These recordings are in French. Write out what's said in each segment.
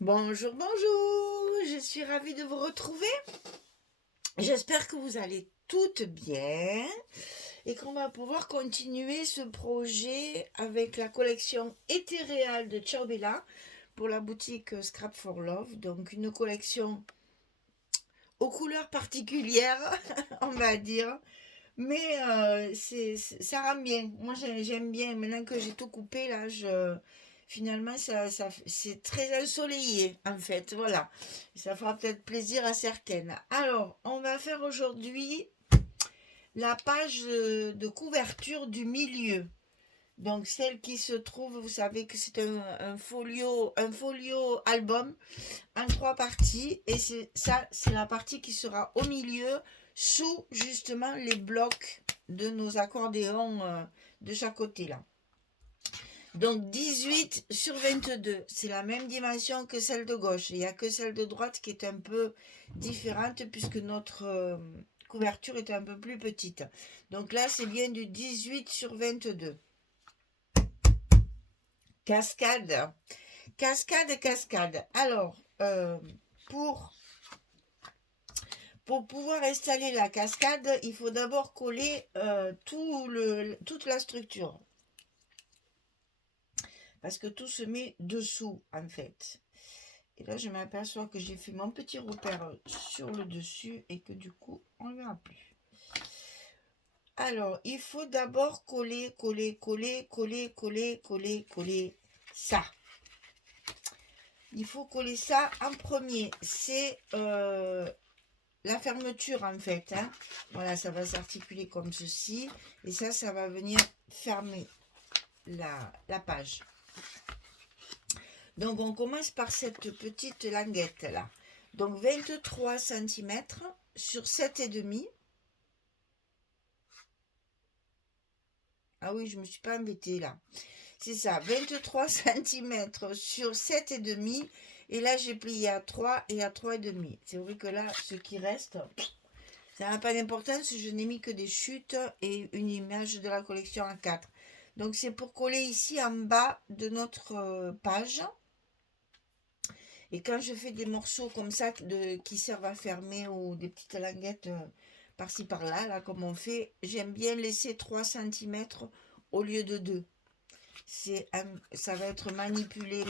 Bonjour, bonjour, je suis ravie de vous retrouver. J'espère que vous allez toutes bien et qu'on va pouvoir continuer ce projet avec la collection Ethereal de Ciao Bella pour la boutique Scrap for Love. Donc une collection aux couleurs particulières, on va dire. Mais ça rend bien. Moi, j'aime bien. Maintenant que j'ai tout coupé, là, finalement, c'est très ensoleillé, en fait. Voilà. Ça fera peut-être plaisir à certaines. Alors, on va faire aujourd'hui la page de couverture du milieu. Donc, celle qui se trouve, vous savez que c'est un folio album en trois parties. Et c'est la partie qui sera au milieu, sous justement les blocs de nos accordéons de chaque côté là. Donc 18 sur 22, c'est la même dimension que celle de gauche. Il n'y a que celle de droite qui est un peu différente puisque notre couverture est un peu plus petite. Donc là, c'est bien du 18 sur 22. Cascade. Cascade, cascade. Alors, pour Pour pouvoir installer la cascade, il faut d'abord coller toute la structure. Parce que tout se met dessous, en fait. Et là, je m'aperçois que j'ai fait mon petit repère sur le dessus et que du coup, on ne verra plus. Alors, il faut d'abord coller ça. Il faut coller ça en premier. C'est la fermeture en fait. Hein. Voilà, ça va s'articuler comme ceci. Et ça va venir fermer la page. Donc on commence par cette petite languette là. Donc 23 cm sur 7,5. Ah oui, je ne me suis pas embêtée là. C'est ça, 23 cm sur 7,5. Et là, j'ai plié à 3 et à 3,5. C'est vrai que là, ce qui reste, ça n'a pas d'importance. Je n'ai mis que des chutes et une image de la collection A4. Donc, c'est pour coller ici en bas de notre page. Et quand je fais des morceaux comme ça qui servent à fermer ou des petites languettes par-ci par-là, là, comme on fait, j'aime bien laisser 3 cm au lieu de 2. Ça va être manipulé.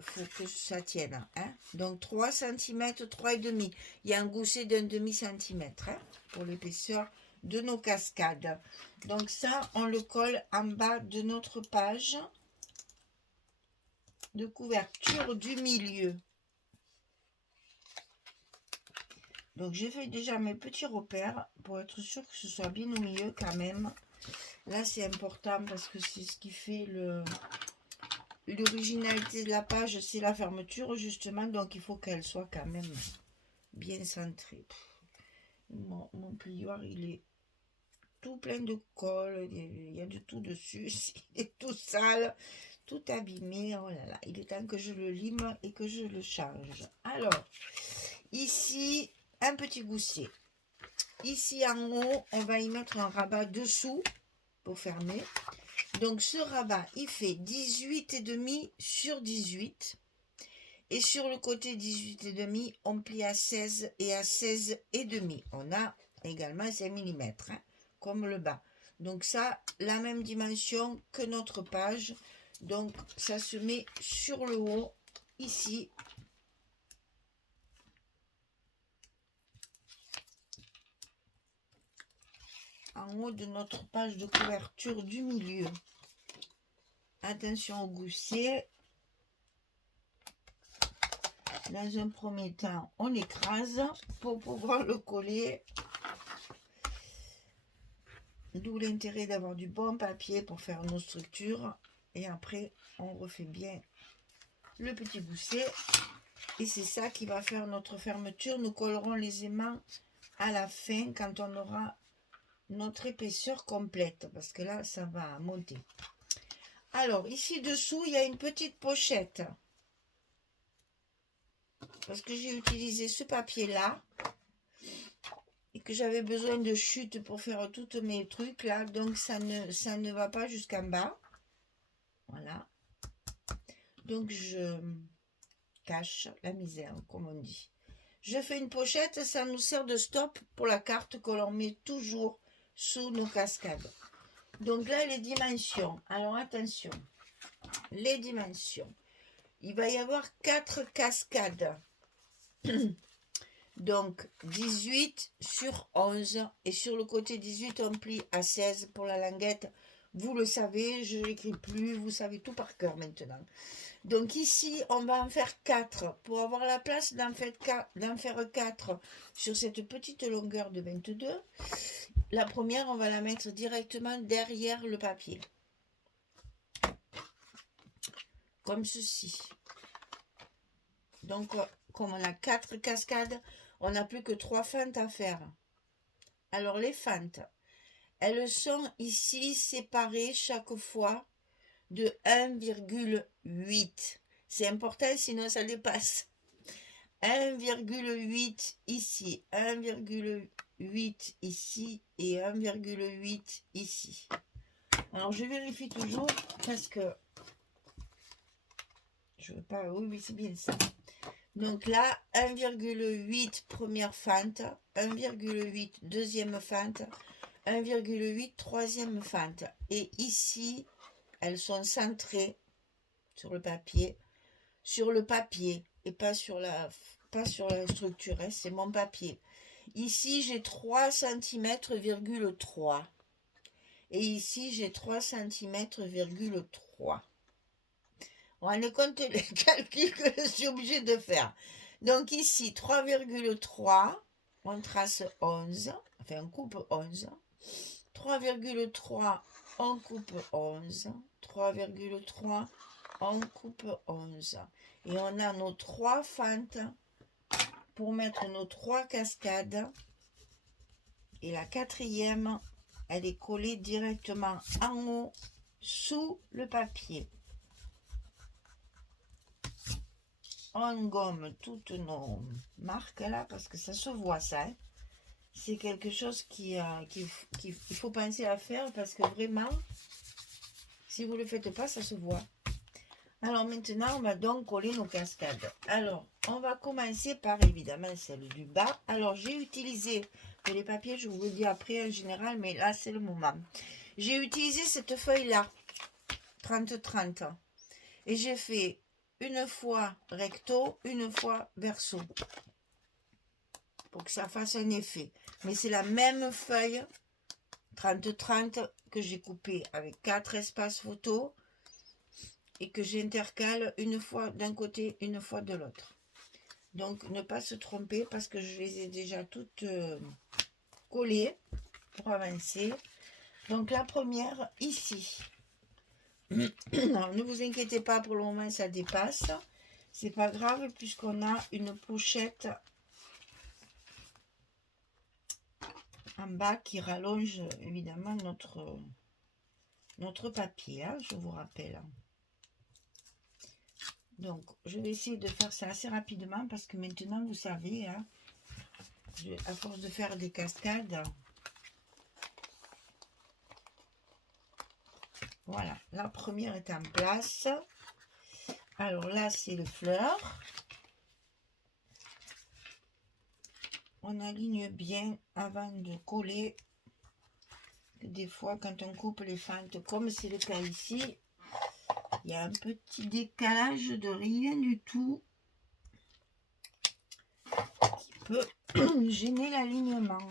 Faut que ça tienne. Hein. Donc 3 cm, 3,5. Il y a un gousset d'un demi-centimètre hein, pour l'épaisseur de nos cascades. Donc ça, on le colle en bas de notre page de couverture du milieu. Donc j'ai fait déjà mes petits repères pour être sûr que ce soit bien au milieu quand même. Là c'est important parce que c'est ce qui fait l'originalité de la page, c'est la fermeture justement, donc il faut qu'elle soit quand même bien centrée. Mon plioir il est tout plein de colle, il y a de tout dessus, il est tout sale, tout abîmé. Oh là là, il est temps que je le lime et que je le change. Alors, ici, un petit gousset. Ici en haut, on va y mettre un rabat dessous pour fermer. Donc ce rabat, il fait 18,5 sur 18. Et sur le côté 18,5, on plie à 16 et à 16,5. On a également 5 mm, hein, comme le bas. Donc ça, la même dimension que notre page. Donc ça se met sur le haut, ici. En haut de notre page de couverture du milieu. Attention au gousset. Dans un premier temps, on écrase pour pouvoir le coller. D'où l'intérêt d'avoir du bon papier pour faire nos structures. Et après, on refait bien le petit gousset. Et c'est ça qui va faire notre fermeture. Nous collerons les aimants à la fin quand on aura notre épaisseur complète. Parce que là, ça va monter. Alors, ici dessous, il y a une petite pochette. Parce que j'ai utilisé ce papier-là. Et que j'avais besoin de chute pour faire toutes mes trucs là. Donc, ça ne va pas jusqu'en bas. Voilà. Donc je cache la misère, comme on dit. Je fais une pochette, ça nous sert de stop pour la carte que l'on met toujours sous nos cascades. Donc là, les dimensions. Alors attention, les dimensions. Il va y avoir 4 cascades. Donc 18 sur 11. Et sur le côté 18, on plie à 16 pour la languette. Vous le savez, je n'écris plus, vous savez tout par cœur maintenant. Donc ici, on va en faire 4. Pour avoir la place d'en faire 4 sur cette petite longueur de 22, la première, on va la mettre directement derrière le papier. Comme ceci. Donc, comme on a 4 cascades, on n'a plus que 3 fentes à faire. Alors, les fentes, elles sont ici séparées chaque fois de 1,8. C'est important, sinon ça dépasse. 1,8 ici, 1,8 ici et 1,8 ici. Alors, je vérifie toujours parce que je veux pas... Oui, c'est bien ça. Donc là, 1,8 première fente, 1,8 deuxième fente, 1,8 troisième fente. Et ici, elles sont centrées sur le papier et pas sur la structure, hein, c'est mon papier. Ici, j'ai 3 cm,3 et ici, j'ai 3 cm,3. On rendez compte les calculs que je suis obligée de faire. Donc ici, 3,3, on trace 11, enfin on coupe 11. 3,3, on coupe 11. 3,3, on coupe 11. Et on a nos 3 fentes pour mettre nos 3 cascades. Et la quatrième, elle est collée directement en haut sous le papier. On gomme toutes nos marques là parce que ça se voit ça. Hein. C'est quelque chose qu'il faut penser à faire parce que vraiment, si vous ne le faites pas, ça se voit. Alors maintenant, on va donc coller nos cascades. Alors, on va commencer par évidemment celle du bas. Alors, j'ai utilisé les papiers, je vous le dis après en général, mais là, c'est le moment. J'ai utilisé cette feuille-là, 30-30. Et j'ai fait une fois recto, une fois verso. Pour que ça fasse un effet. Mais c'est la même feuille, 30-30, que j'ai coupée avec 4 espaces photos. Et que j'intercale une fois d'un côté, une fois de l'autre. Donc, ne pas se tromper parce que je les ai déjà toutes collées pour avancer. Donc, la première, ici. Alors, ne vous inquiétez pas, pour le moment, ça dépasse. C'est pas grave puisqu'on a une pochette en bas qui rallonge évidemment notre papier, hein, je vous rappelle. Donc, je vais essayer de faire ça assez rapidement parce que maintenant, vous savez, hein, à force de faire des cascades, voilà, la première est en place. Alors là, c'est les fleurs. On aligne bien avant de coller. Des fois, quand on coupe les fentes, comme c'est le cas ici, il y a un petit décalage de rien du tout qui peut gêner l'alignement.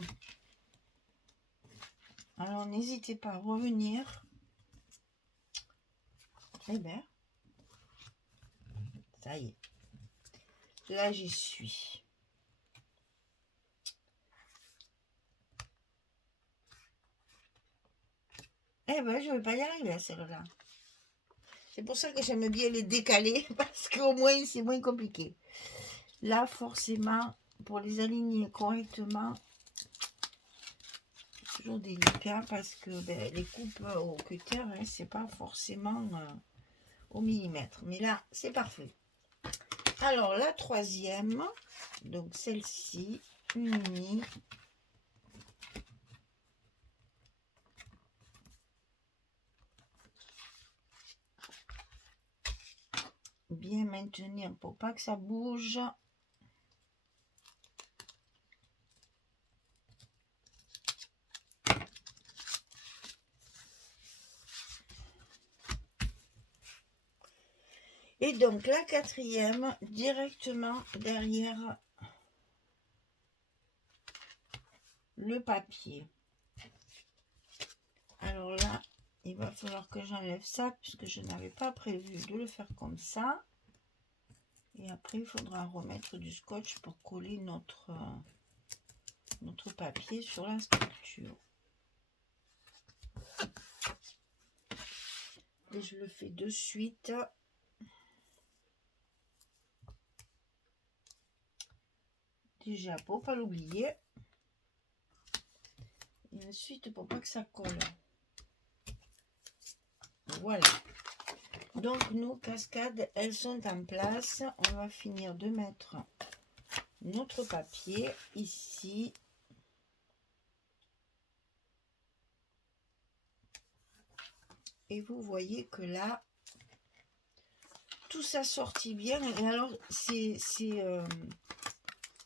Alors, n'hésitez pas à revenir. Eh bien, ça y est. Là, j'y suis. Eh ben, je ne vais pas y arriver à celle-là. C'est pour ça que j'aime bien les décaler, parce qu'au moins, c'est moins compliqué. Là, forcément, pour les aligner correctement, c'est toujours délicat, parce que les coupes au cutter, hein, c'est pas forcément au millimètre. Mais là, c'est parfait. Alors, la troisième, donc celle-ci, unie. bien maintenir pour pas que ça bouge. Et donc la quatrième directement derrière le papier. Alors là, il va falloir que j'enlève ça puisque je n'avais pas prévu de le faire comme ça. Et après, il faudra remettre du scotch pour coller notre papier sur la structure. Et je le fais de suite. Déjà pour pas l'oublier. Et ensuite pour pas que ça colle. Voilà. Donc nos cascades, elles sont en place. On va finir de mettre notre papier ici. Et vous voyez que là, tout ça sortit bien. Et alors,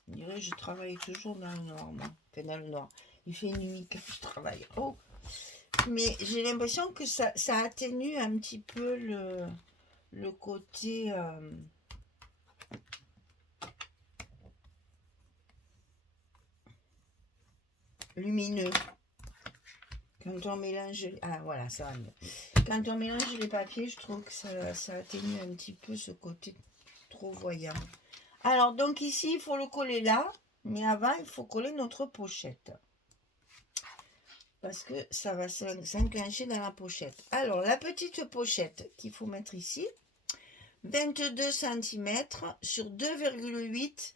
on dirait que je travaille toujours dans le noir, moi. Enfin, dans le noir. Il fait nuit quand je travaille. Oh! Mais j'ai l'impression que ça atténue un petit peu le côté lumineux. Quand on mélange... Ah, voilà, ça va mieux. Quand on mélange les papiers, je trouve que ça atténue un petit peu ce côté trop voyant. Alors, donc ici, il faut le coller là. Mais avant, il faut coller notre pochette. Parce que ça va s'enclencher dans la pochette. Alors, la petite pochette qu'il faut mettre ici. 22 cm sur 2,8.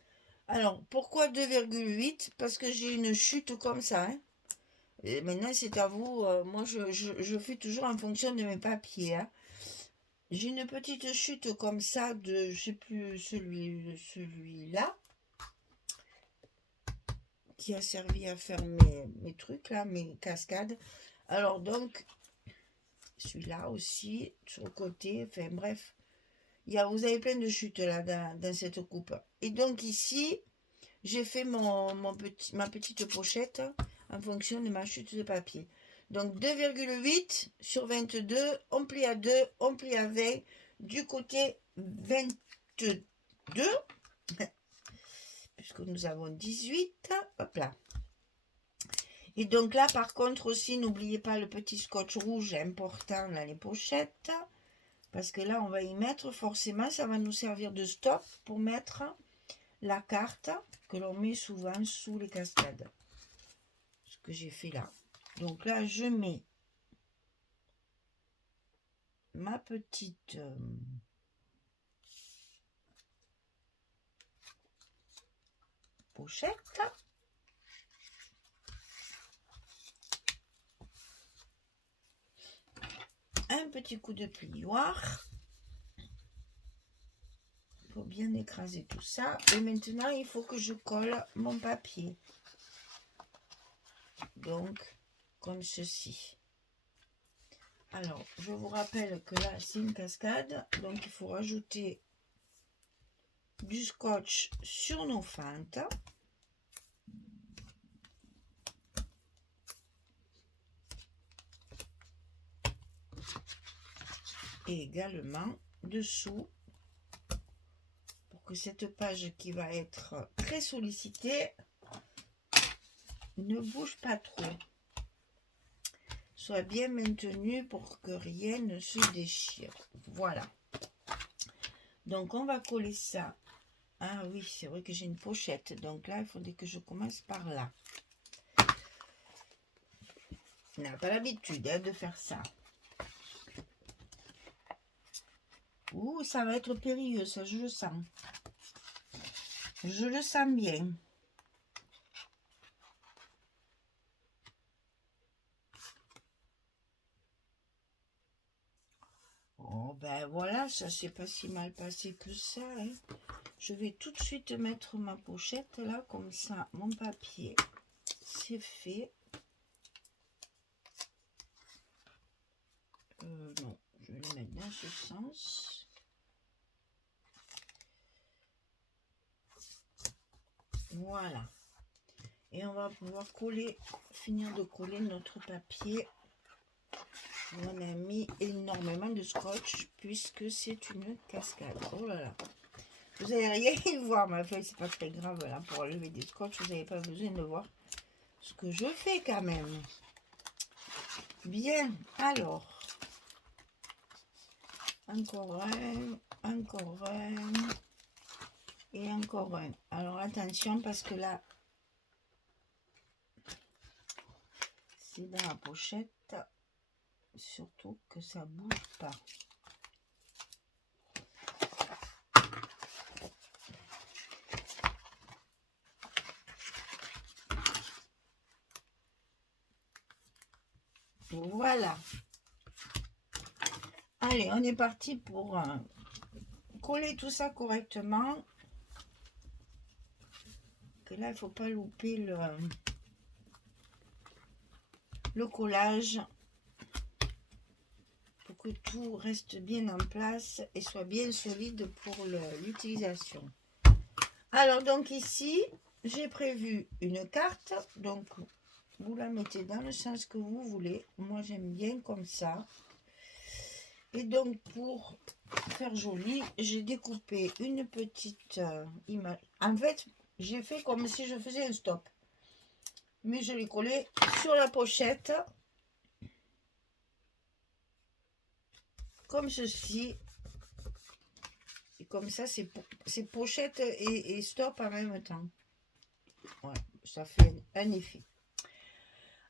Alors, pourquoi 2,8? Parce que j'ai une chute comme ça. Hein. Et maintenant, c'est à vous. Moi, je fais toujours en fonction de mes papiers. Hein. J'ai une petite chute comme ça de, je sais plus, celui-là. Qui a servi à faire mes trucs là, mes cascades. Alors donc, celui-là aussi, sur le côté, enfin bref. Vous avez plein de chutes là dans cette coupe. Et donc ici, j'ai fait ma petite pochette en fonction de ma chute de papier. Donc 2,8 sur 22, on plie à 2, on plie à 20. Du côté 22, puisque nous avons 18, hop là. Et donc là, par contre aussi, n'oubliez pas le petit scotch rouge important dans les pochettes. Parce que là, on va y mettre, forcément, ça va nous servir de stop pour mettre la carte que l'on met souvent sous les cascades. Ce que j'ai fait là. Donc là, je mets ma petite pochette. Un petit coup de plioir. Il faut bien écraser tout ça. Et maintenant, il faut que je colle mon papier. Donc, comme ceci. Alors, je vous rappelle que là, c'est une cascade. Donc, il faut rajouter du scotch sur nos fentes. Et également dessous pour que cette page qui va être très sollicitée ne bouge pas trop, soit bien maintenue pour que rien ne se déchire. Voilà, donc on va coller ça. Ah oui, c'est vrai que j'ai une pochette, donc là il faudrait que je commence par là. On n'a pas l'habitude de faire ça. Ouh, ça va être périlleux, ça, je le sens. Je le sens bien. Oh, ben voilà, ça s'est pas si mal passé que ça. Hein. Je vais tout de suite mettre ma pochette là, comme ça, mon papier, c'est fait. Non, je vais le mettre dans ce sens. Voilà. Et on va pouvoir coller, finir de coller notre papier. On a mis énormément de scotch puisque c'est une cascade. Oh là là. Vous n'allez rien y voir, ma feuille, c'est pas très grave là pour enlever des scotch. Vous n'avez pas besoin de voir ce que je fais quand même. Bien, alors. Encore un et encore un. Alors attention parce que là, c'est dans la pochette. Surtout que ça bouge pas. Voilà. Allez, on est parti pour coller tout ça correctement. Que là, il faut pas louper le collage. Pour que tout reste bien en place et soit bien solide pour l'utilisation. Alors, donc ici, j'ai prévu une carte. Donc, vous la mettez dans le sens que vous voulez. Moi, j'aime bien comme ça. Et donc, pour faire joli, j'ai découpé une petite image. En fait, j'ai fait comme si je faisais un stop. Mais je l'ai collé sur la pochette. Comme ceci. Et comme ça, c'est pochette et stop en même temps. Voilà, ça fait un effet.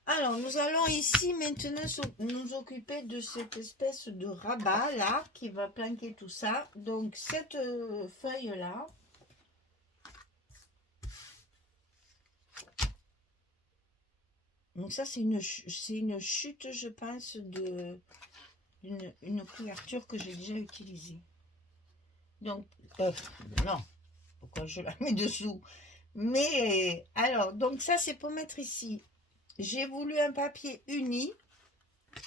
Alors, nous allons ici maintenant nous occuper de cette espèce de rabat là qui va planquer tout ça. Donc, cette feuille là, donc ça c'est une chute, je pense, une couverture que j'ai déjà utilisée. Donc, non, pourquoi je la mets dessous? Mais, alors, donc ça c'est pour mettre ici. J'ai voulu un papier uni.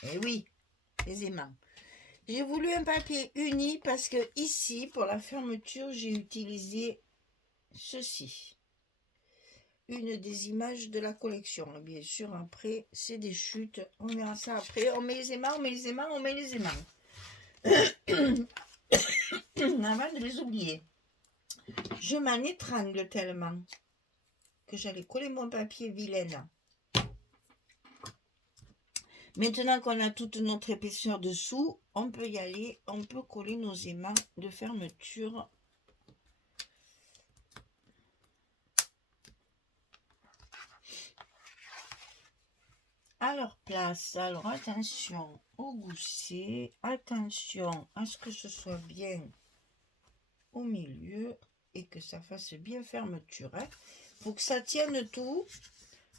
Et oui, les aimants. J'ai voulu un papier uni parce que ici, pour la fermeture, j'ai utilisé ceci. Une des images de la collection. Bien sûr, après, c'est des chutes. On verra ça après. On met les aimants, on met les aimants, on met les aimants. Avant de les oublier. Je m'en étrangle tellement que j'allais coller mon papier vilaine. Maintenant qu'on a toute notre épaisseur dessous, on peut y aller, on peut coller nos aimants de fermeture. À leur place. Alors attention au gousset, attention à ce que ce soit bien au milieu et que ça fasse bien fermeture. Faut que ça tienne tout.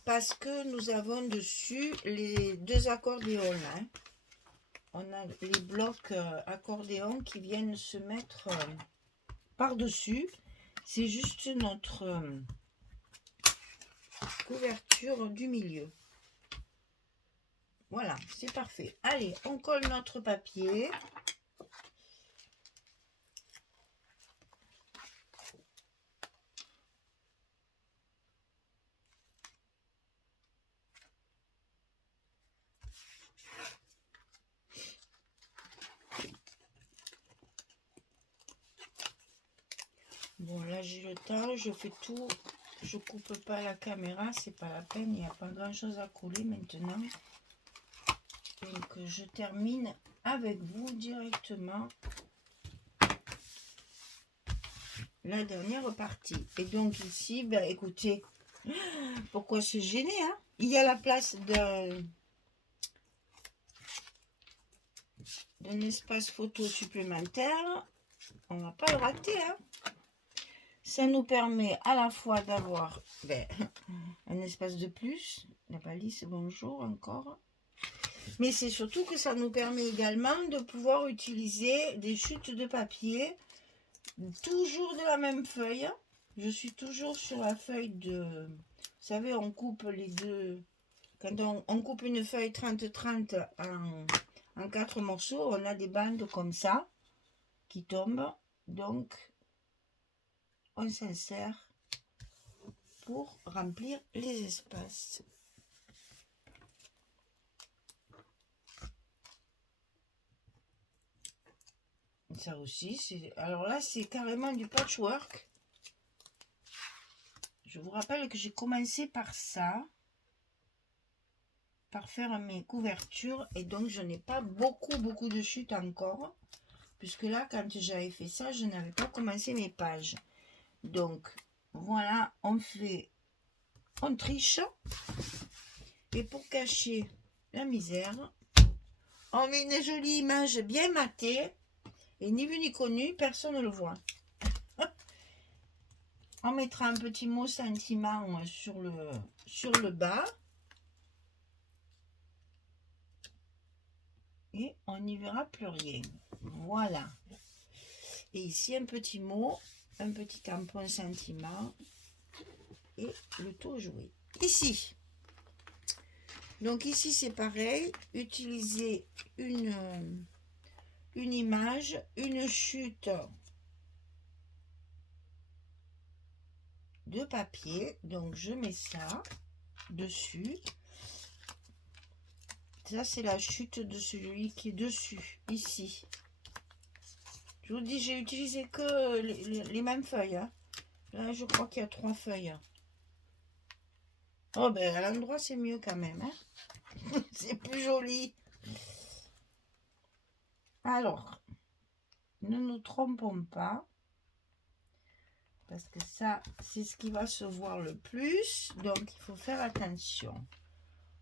Parce que nous avons dessus les deux accordéons. On a les blocs accordéons qui viennent se mettre par-dessus. C'est juste notre couverture du milieu. Voilà, c'est parfait. Allez, on colle notre papier. Bon, là j'ai le temps, je fais tout, je coupe pas la caméra, c'est pas la peine, il n'y a pas grand chose à coller maintenant. Donc je termine avec vous directement la dernière partie. Et donc ici, ben écoutez, pourquoi se gêner, hein? Il y a la place d'un espace photo supplémentaire, on va pas le rater, hein? Ça nous permet à la fois d'avoir un espace de plus, la balise, bonjour encore, mais c'est surtout que ça nous permet également de pouvoir utiliser des chutes de papier, toujours de la même feuille. Je suis toujours sur la feuille de, vous savez, on coupe les deux, quand on coupe une feuille 30-30 en 4 morceaux, on a des bandes comme ça qui tombent, donc on s'insère pour remplir les espaces. Ça aussi, c'est... Alors là, c'est carrément du patchwork. Je vous rappelle que j'ai commencé par ça, par faire mes couvertures. Et donc, je n'ai pas beaucoup de chutes encore. Puisque là, quand j'avais fait ça, je n'avais pas commencé mes pages. Donc, voilà, on triche. Et pour cacher la misère, on met une jolie image bien matée. Et ni vu ni connu, personne ne le voit. On mettra un petit mot sentiment sur le bas. Et on n'y verra plus rien. Voilà. Et ici, un petit mot, un petit tampon sentiment. Et le tour joué. Ici. Donc ici, c'est pareil. Utilisez une image, une chute de papier. Donc, je mets ça dessus. Ça, c'est la chute de celui qui est dessus, ici. Je vous dis, j'ai utilisé que les mêmes feuilles. Hein. Là, je crois qu'il y a 3 feuilles. Oh, ben, à l'endroit, c'est mieux quand même. Hein. C'est plus joli. Alors, ne nous trompons pas. Parce que ça, c'est ce qui va se voir le plus. Donc, il faut faire attention.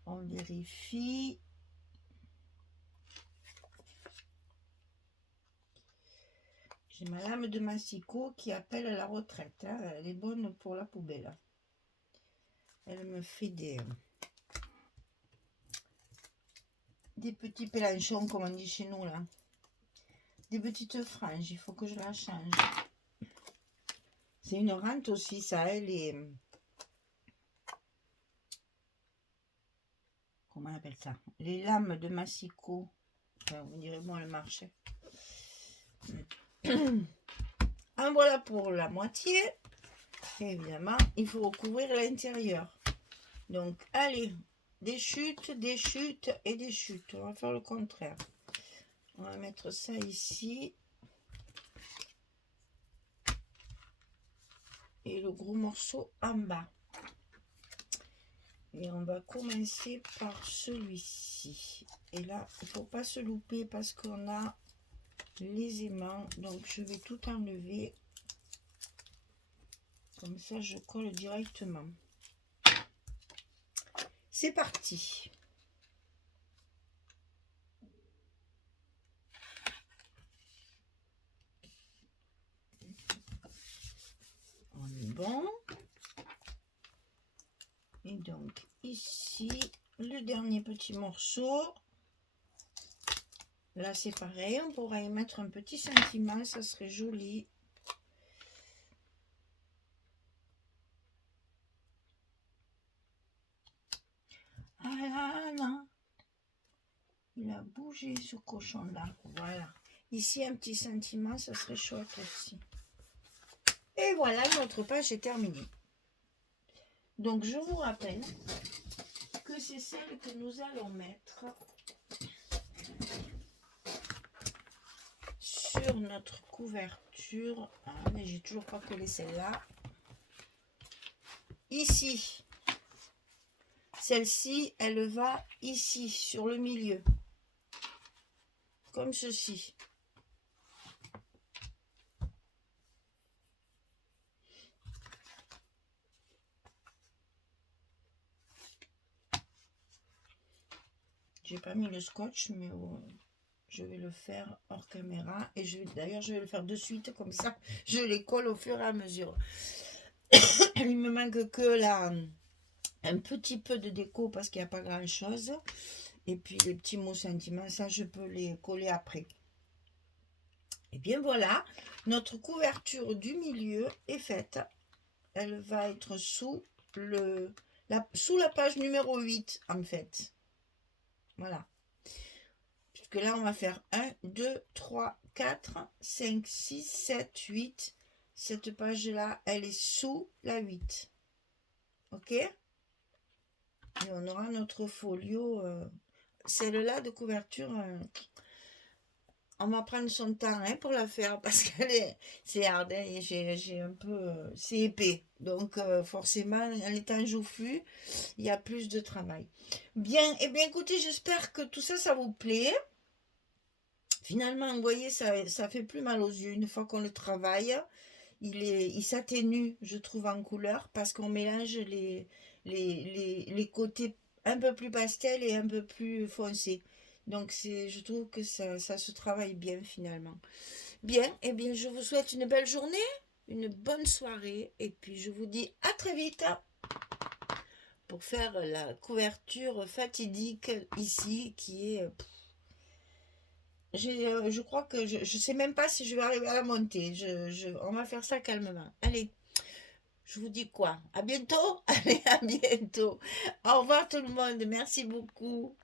On vérifie. J'ai ma lame de massicot qui appelle à la retraite. Hein. Elle est bonne pour la poubelle. Elle me fait des petits pélanchons, comme on dit chez nous, là. Des petites franges. Il faut que je la change. C'est une rente aussi, ça. Elle est... Comment on appelle ça? Les lames de massicot. Enfin, vous direz, bon, elle marche. En voilà pour la moitié. Et évidemment, il faut recouvrir l'intérieur. Donc, allez, des chutes et des chutes. On va faire le contraire. On va mettre ça ici. Et le gros morceau en bas. Et on va commencer par celui-ci. Et là, il ne faut pas se louper parce qu'on a les aimants. Donc, je vais tout enlever. Comme ça, je colle directement. C'est parti. On est bon. Et donc, ici, le dernier petit morceau. Là, c'est pareil. On pourra y mettre un petit sentiment. Ça serait joli. Ah là là. Il a bougé ce cochon-là. Voilà. Ici, un petit sentiment. Ça serait chouette aussi. Et voilà, notre page est terminée. Donc, je vous rappelle que c'est celle que nous allons mettre sur notre couverture. Ah, mais j'ai toujours pas collé celle-là. Ici. Celle-ci, elle va ici, sur le milieu. Comme ceci. J'ai pas mis le scotch, mais je vais le faire hors caméra. Et d'ailleurs, je vais le faire de suite, comme ça, je les colle au fur et à mesure. Il me manque que là, un petit peu de déco, parce qu'il n'y a pas grand-chose. Et puis, les petits mots sentiments, ça, je peux les coller après. Et bien, voilà, notre couverture du milieu est faite. Elle va être sous la page numéro 8, en fait. Voilà. Puisque là, on va faire 1, 2, 3, 4, 5, 6, 7, 8. Cette page-là, elle est sous la 8. ok? Et on aura notre folio. Celle-là de couverture, on va prendre son temps hein, pour la faire parce c'est hard hein, et j'ai un peu, c'est épais. Donc forcément, en étant joufflu, il y a plus de travail. Bien, et bien écoutez, j'espère que tout ça, ça vous plaît. Finalement, vous voyez, ça fait plus mal aux yeux une fois qu'on le travaille. Il s'atténue, je trouve, en couleur parce qu'on mélange les côtés un peu plus pastel et un peu plus foncé. Donc, je trouve que ça se travaille bien finalement. Bien, eh bien, je vous souhaite une belle journée, une bonne soirée et puis je vous dis à très vite pour faire la couverture fatidique ici qui est je crois que je sais même pas si je vais arriver à la monter. On va faire ça calmement. Allez, je vous dis quoi? À bientôt? Allez, à bientôt. Au revoir tout le monde. Merci beaucoup.